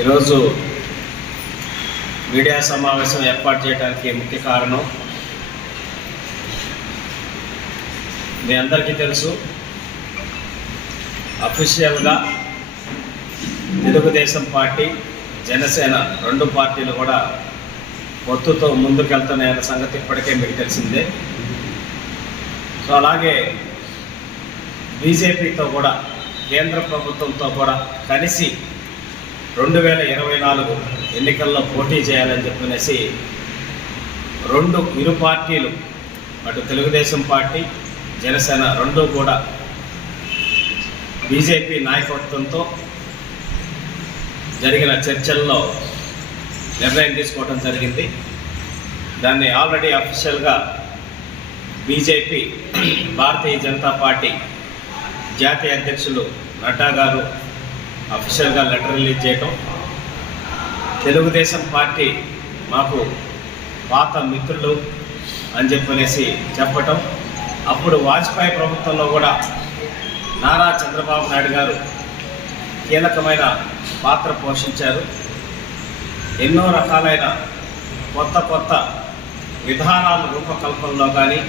ఈరోజు మీడియా సమావేశం ఏర్పాటు చేయడానికి ముఖ్య కారణం మీ అందరికీ తెలుసు, అఫీషియల్గా తెలుగుదేశం పార్టీ, జనసేన రెండు పార్టీలు కూడా పొత్తుతో ముందుకెళ్తున్నాయన్న సంగతి ఇప్పటికే మీకు తెలిసిందే. సో అలాగే బీజేపీతో కూడా, కేంద్ర ప్రభుత్వంతో కూడా కలిసి 2024 ఎన్నికల్లో పోటీ చేయాలని చెప్పనేసి ఇరు పార్టీలు, అటు తెలుగుదేశం పార్టీ, జనసేన రెండు కూడా బీజేపీ నాయకత్వంతో జరిగిన చర్చల్లో నిర్ణయం తీసుకోవడం జరిగింది. దాన్ని ఆల్రెడీ అఫీషియల్గా బీజేపీ, భారతీయ జనతా పార్టీ జాతీయ అధ్యక్షులు నడ్డా గారు అఫీషియల్గా లెటర్ రిలీజ్ చేయటం, తెలుగుదేశం పార్టీ మాకు పాత మిత్రులు అని చెప్పనేసి చెప్పటం, అప్పుడు వాజ్పేయి ప్రభుత్వంలో కూడా నారా చంద్రబాబు నాయుడు గారు కీలకమైన పాత్ర పోషించారు. ఎన్నో రకాలైన కొత్త విధానాల రూపకల్పనలో కానీ,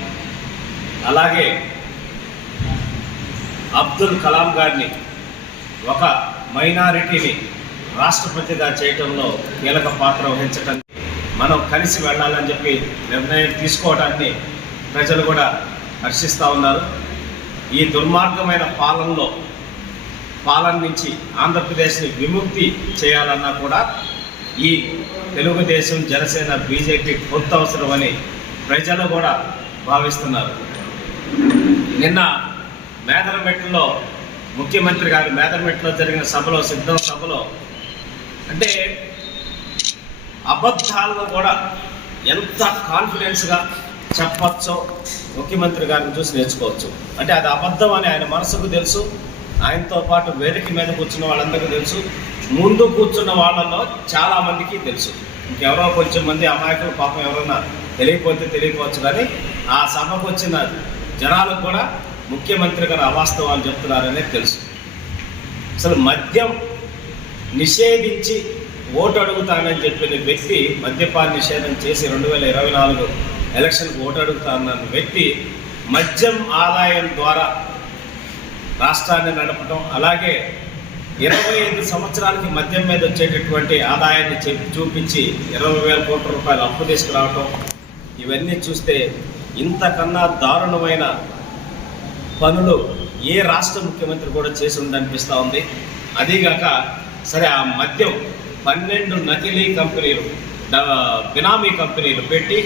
అలాగే అబ్దుల్ కలాం గారిని ఒక మైనారిటీని రాష్ట్రపతిగా చేయటంలో కీలక పాత్ర వహించటం, మనం కలిసి వెళ్ళాలని చెప్పి నిర్ణయం తీసుకోవడాన్ని ప్రజలు కూడా హర్షిస్తూ ఉన్నారు. ఈ దుర్మార్గమైన పాలన నుంచి ఆంధ్రప్రదేశ్ని విముక్తి చేయాలన్నా కూడా ఈ తెలుగుదేశం, జనసేన, బీజేపీ పొత్తు అవసరమని ప్రజలు కూడా భావిస్తున్నారు. నిన్న మేదరమెట్టులో ముఖ్యమంత్రి గారు మేదరమెట్టులో జరిగిన సభలో, సిద్ధం సభలో, అంటే అబద్ధాలను కూడా ఎంత కాన్ఫిడెన్స్గా చెప్పచ్చో ముఖ్యమంత్రి గారిని చూసి నేర్చుకోవచ్చు. అంటే అది అబద్ధం అని ఆయన మనసుకు తెలుసు, ఆయనతో పాటు వేదిక మీద కూర్చున్న వాళ్ళందరికీ తెలుసు, ముందు కూర్చున్న వాళ్ళల్లో చాలామందికి తెలుసు. ఇంకెవరో కొంచెం మంది అమాయకులు పాపం ఎవరన్నా తెలియకపోవచ్చు, కానీ ఆ సభకు వచ్చిన జనాలకు కూడా ముఖ్యమంత్రి గారు అవాస్తవాలు చెప్తున్నారనే తెలుసు. అసలు మద్యం నిషేధించి ఓటు అడుగుతానని చెప్పిన వ్యక్తి, మద్యపాన నిషేధం చేసి 2024 ఎలక్షన్కి ఓటు అడుగుతానన్న వ్యక్తి మద్యం ఆదాయం ద్వారా రాష్ట్రాన్ని నడపడం, అలాగే 25 సంవత్సరాలకి మద్యం మీద వచ్చేటటువంటి ఆదాయాన్ని చూపించి 20,000 కోట్ల రూపాయలు అప్పు తీసుకురావటం, ఇవన్నీ చూస్తే ఇంతకన్నా దారుణమైన పనులు ఏ రాష్ట్ర ముఖ్యమంత్రి కూడా చేసి ఉండనిపిస్తూ ఉంది. అదీగాక సరే, ఆ మద్యం 12 నకిలీ కంపెనీలు, బినామీ కంపెనీలు పెట్టి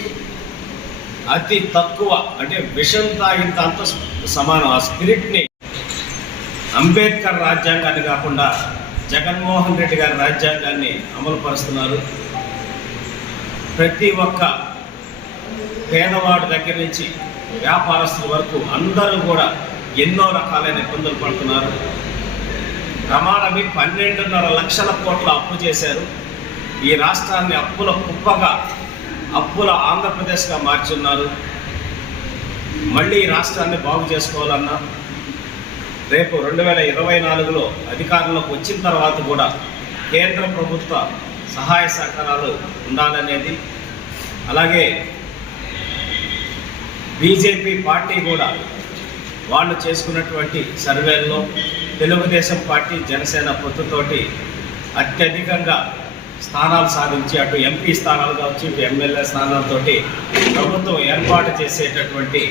అతి తక్కువ, అంటే విషం తాగినంత అంత సమానం ఆ స్పిరిట్ని అంబేద్కర్ రాజ్యాంగాన్ని కాకుండా జగన్మోహన్ రెడ్డి గారి రాజ్యాంగాన్ని అమలు పరుస్తున్నారు. ప్రతి ఒక్క పేదవాడి దగ్గర నుంచి వ్యాపారస్తుల వరకు అందరూ కూడా ఎన్నో రకాలైన ఇబ్బందులు పడుతున్నారు. ప్రమాణమి 12.5 లక్షల కోట్ల అప్పు చేశారు. ఈ రాష్ట్రాన్ని అప్పుల కుప్పగా, అప్పుల ఆంధ్రప్రదేశ్గా మార్చున్నారు. మళ్ళీ ఈ రాష్ట్రాన్ని బాగు చేసుకోవాలన్నా, రేపు 2024లో అధికారంలోకి వచ్చిన తర్వాత కూడా కేంద్ర ప్రభుత్వ సహాయ సహకారాలు ఉండాలనేది, అలాగే బీజేపీ పార్టీ కూడా వాళ్ళు చేసుకున్నటువంటి సర్వేల్లో తెలుగుదేశం పార్టీ, జనసేన పొత్తుతోటి అత్యధికంగా స్థానాలు సాధించి, అటు ఎంపీ స్థానాలు కావచ్చు, ఇటు ఎమ్మెల్యే స్థానాలతోటి ప్రభుత్వం ఏర్పాటు చేసేటటువంటి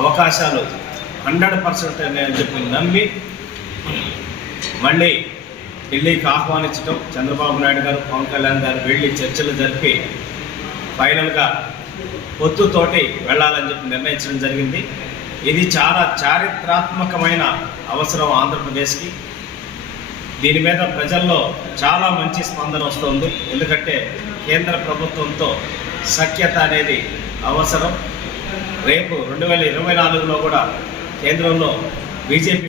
అవకాశాలు 100% అని చెప్పి నమ్మి మళ్ళీ ఢిల్లీకి ఆహ్వానించడం, చంద్రబాబు నాయుడు గారు, పవన్ కళ్యాణ్ గారు వెళ్ళి చర్చలు జరిపి ఫైనల్గా పొత్తుతోటి వెళ్ళాలని చెప్పి నిర్ణయించడం జరిగింది. ఇది చాలా చారిత్రాత్మకమైన అవసరం ఆంధ్రప్రదేశ్కి. దీని మీద ప్రజల్లో చాలా మంచి స్పందన వస్తుంది. ఎందుకంటే కేంద్ర ప్రభుత్వంతో సఖ్యత అనేది అవసరం. రేపు 2024లో కూడా కేంద్రంలో బీజేపీ